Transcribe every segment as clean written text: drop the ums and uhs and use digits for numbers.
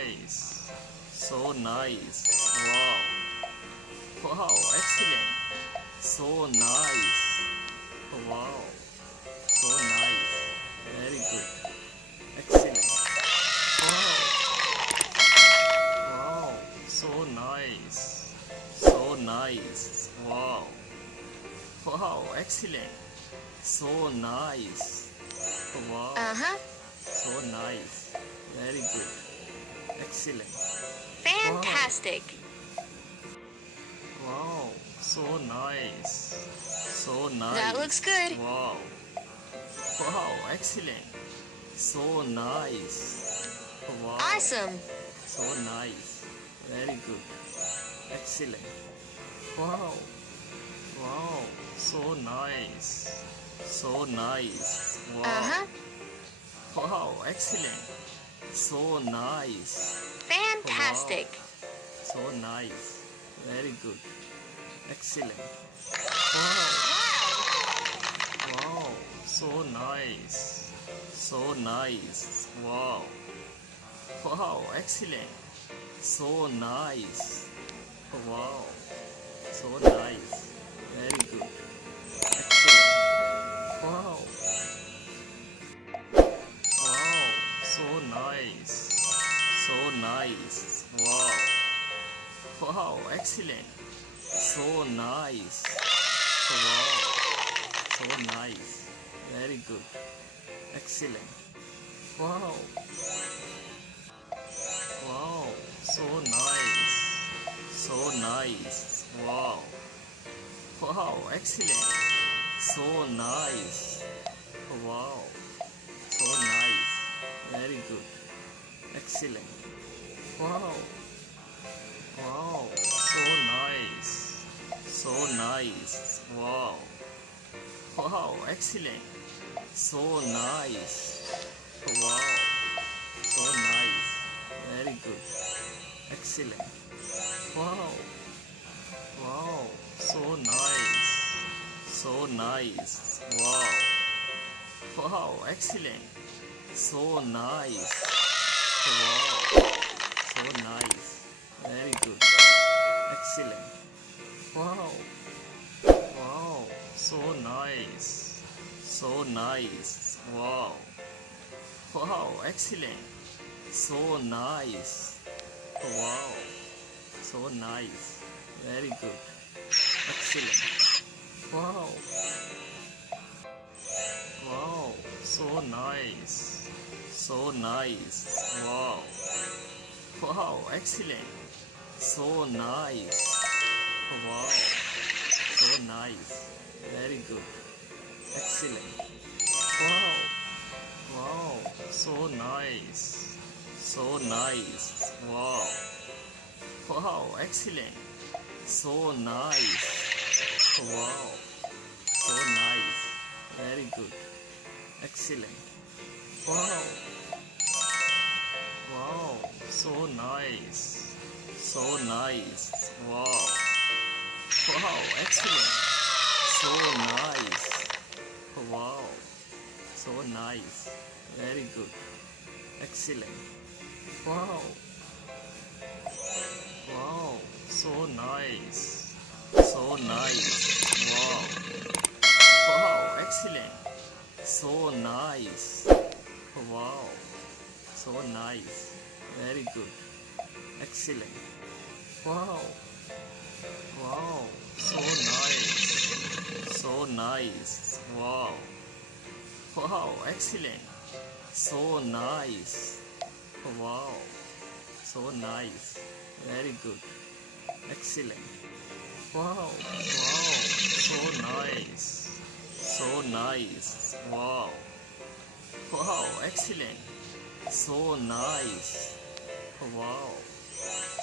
nice. So nice. Wow. Wow, excellent. So nice. Wow. So nice. Very good. Excellent. Wow. Wow. So nice. So nice. Wow. Wow, excellent. So nice. Wow. So nice. Very good. Excellent. Fantastic. Wow. So nice. So nice. That looks good. Wow. Wow, excellent. So nice. Wow. Awesome. So nice. Very good. Excellent. Wow. Wow. So nice. So nice. Wow. Wow, excellent. So nice. Fantastic. So nice. Very good. Excellent. Wow. Wow. So nice. So nice. Wow. Wow, excellent. So nice. Wow. So nice. Very good. Excellent. Wow. Wow. So nice. So nice. Wow. Wow, excellent. So nice. Wow. So nice. Very good. Excellent. Wow. Wow. So nice. So nice. Wow. Wow, excellent. So nice. Wow. So nice. Very good. Excellent. Wow. Wow. So nice. So nice. Wow. Wow, excellent. So nice. Wow. So nice. Very good. Excellent. Wow. Wow. So nice. So nice. Wow. Wow, excellent. So nice. Wow. So nice. Very good. Excellent. Wow. Wow. So nice. So nice. Wow. Wow, excellent. So nice. Wow. So nice. Very good. Excellent. Wow. Wow. So nice. So nice. Wow. Wow, excellent. So nice. Wow. So nice. Very good. Excellent. Wow. Wow. So nice. So nice. Wow. Wow, excellent. So nice. Wow. So nice. Very good. Excellent. Wow. Wow. So nice. So nice. Wow. Wow, excellent. So nice. Wow. So nice. Very good. Excellent. Wow. Wow. So nice. So nice. Wow. Wow, excellent. So nice. Wow. So nice. Very good. Excellent. Wow. Wow. So nice. So nice. Wow. Wow, excellent. So nice. Wow. So nice. Very good. Excellent. Wow. Wow. So nice. So nice. Wow. Wow, excellent. So nice. Wow.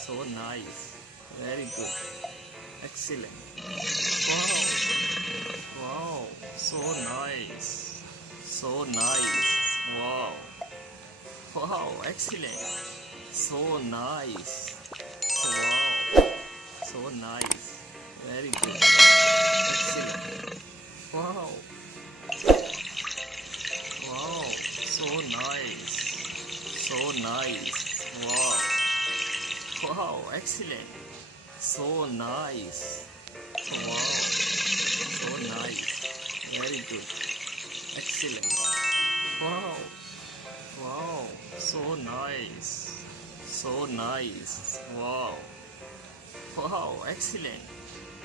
So nice. Very good. Excellent. Wow. Wow. So nice. So nice. Wow. Wow, excellent. So nice. Wow. So nice. Very good. Excellent. Wow. Wow. So nice. So nice. Wow. Wow, excellent. So nice. Wow. So nice. Very good. Excellent. Wow. Wow. So nice. So nice. Wow. Wow, excellent.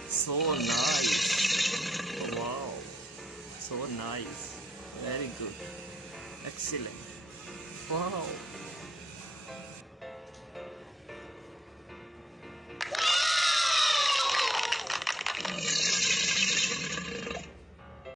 So nice. Wow. So nice. Very good. Excellent. Wow.